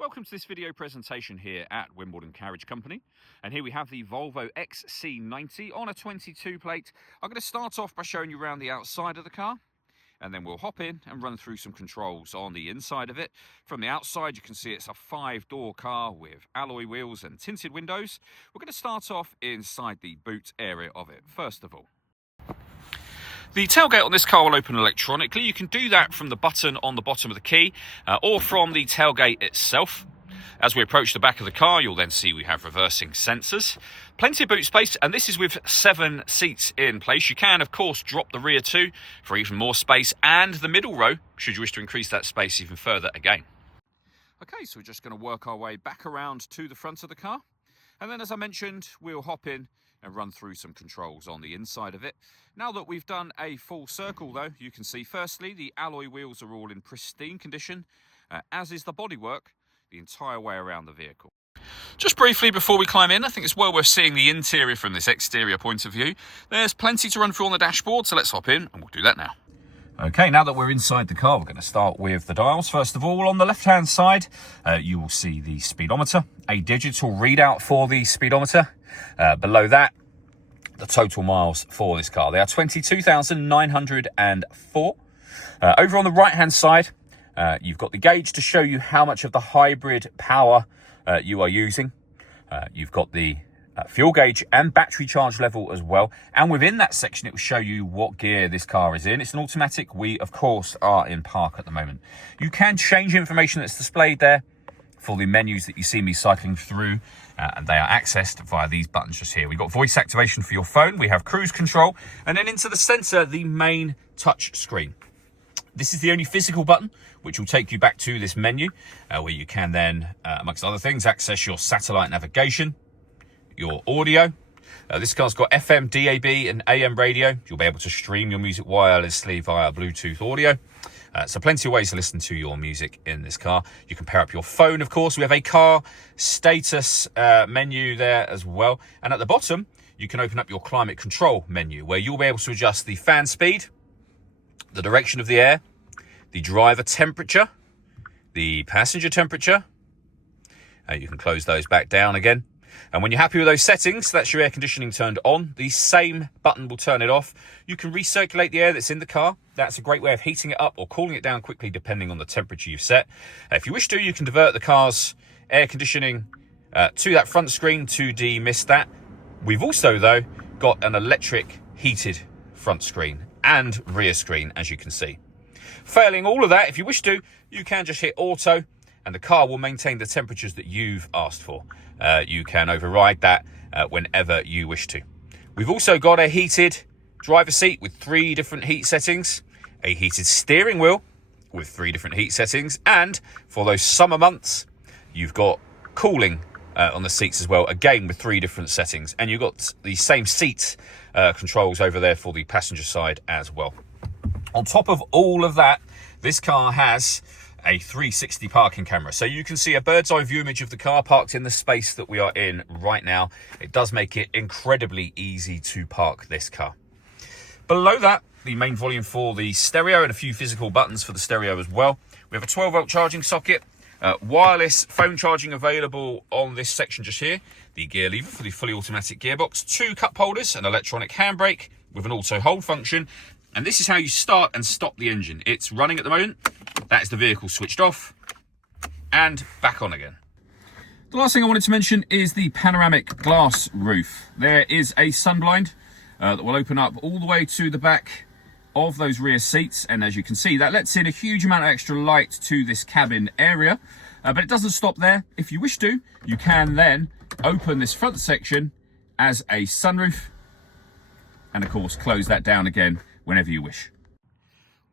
Welcome to this video presentation here at Wimbledon Carriage Company. And here we have the Volvo XC90 on a 22 plate. I'm going to start off by showing you around the outside of the car, and then we'll hop in and run through some controls on the inside of it. From the outside, you can see it's a 5-door car with alloy wheels and tinted windows. We're going to start off inside the boot area of it, first of all. The tailgate on this car will open electronically. You can do that from the button on the bottom of the key or from the tailgate itself. As we approach the back of the car, you'll then see we have reversing sensors. Plenty of boot space, and this is with 7 seats in place. You can, of course, drop the rear too for even more space, and the middle row, should you wish to increase that space even further again. Okay, so we're just going to work our way back around to the front of the car. And then, as I mentioned, we'll hop in and run through some controls on the inside of it. Now that we've done a full circle though, you can see firstly the alloy wheels are all in pristine condition, as is the bodywork the entire way around the vehicle. Just briefly before we climb in, I think it's well worth seeing the interior from this exterior point of view. There's plenty to run through on the dashboard, so let's hop in and we'll do that now. Okay, now that we're inside the car, we're going to start with the dials. First of all, on the left-hand side, you will see the speedometer, a digital readout for the speedometer. Below that, the total miles for this car. They are 22,904. Over on the right-hand side, you've got the gauge to show you how much of the hybrid power you are using. You've got the fuel gauge and battery charge level as well. And within that section, it will show you what gear this car is in. It's an automatic. We, of course, are in park at the moment. You can change information that's displayed there for the menus that you see me cycling through, and they are accessed via these buttons just here. We've got voice activation for your phone. We have cruise control, and then into the center, the main touch screen. This is the only physical button which will take you back to this menu where you can then, amongst other things, access your satellite navigation, your audio. This car's got FM, DAB and AM radio. You'll be able to stream your music wirelessly via Bluetooth audio. So plenty of ways to listen to your music in this car. You can pair up your phone, of course. We have a car status menu there as well. And at the bottom, you can open up your climate control menu where you'll be able to adjust the fan speed, the direction of the air, the driver temperature, the passenger temperature. You can close those back down again. And when you're happy with those settings, that's your air conditioning turned on. The same button will turn it off. You can recirculate the air that's in the car. That's a great way of heating it up or cooling it down quickly, depending on the temperature you've set. If you wish to, you can divert the car's air conditioning to that front screen to demist that. We've also, though, got an electric heated front screen and rear screen, as you can see. Failing all of that, if you wish to, you can just hit auto, and the car will maintain the temperatures that you've asked for. You can override that whenever you wish to. We've also got a heated driver's seat with 3 different heat settings, a heated steering wheel with 3 different heat settings, and for those summer months, you've got cooling on the seats as well, again with 3 different settings. And you've got the same seat controls over there for the passenger side as well. On top of all of that, this car has a 360 parking camera, so you can see a bird's eye view image of the car parked in the space that we are in right now. It does make it incredibly easy to park this car. Below that, the main volume for the stereo and a few physical buttons for the stereo as well. We have a 12-volt charging socket, wireless phone charging available on this section just here, the gear lever for the fully automatic gearbox, 2 cup holders, an electronic handbrake with an auto hold function. And this is how you start and stop the engine. It's running at the moment. That is the vehicle switched off and back on again. The last thing I wanted to mention is the panoramic glass roof. There is a sunblind that will open up all the way to the back of those rear seats. And as you can see, that lets in a huge amount of extra light to this cabin area. But it doesn't stop there. If you wish to, you can then open this front section as a sunroof. And of course, close that down again whenever you wish.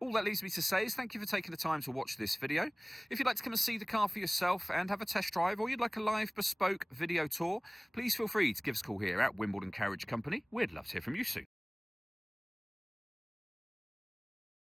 All that leaves me to say is thank you for taking the time to watch this video. If you'd like to come and see the car for yourself and have a test drive, or you'd like a live bespoke video tour, please feel free to give us a call here at Wimbledon Carriage Company. We'd love to hear from you soon.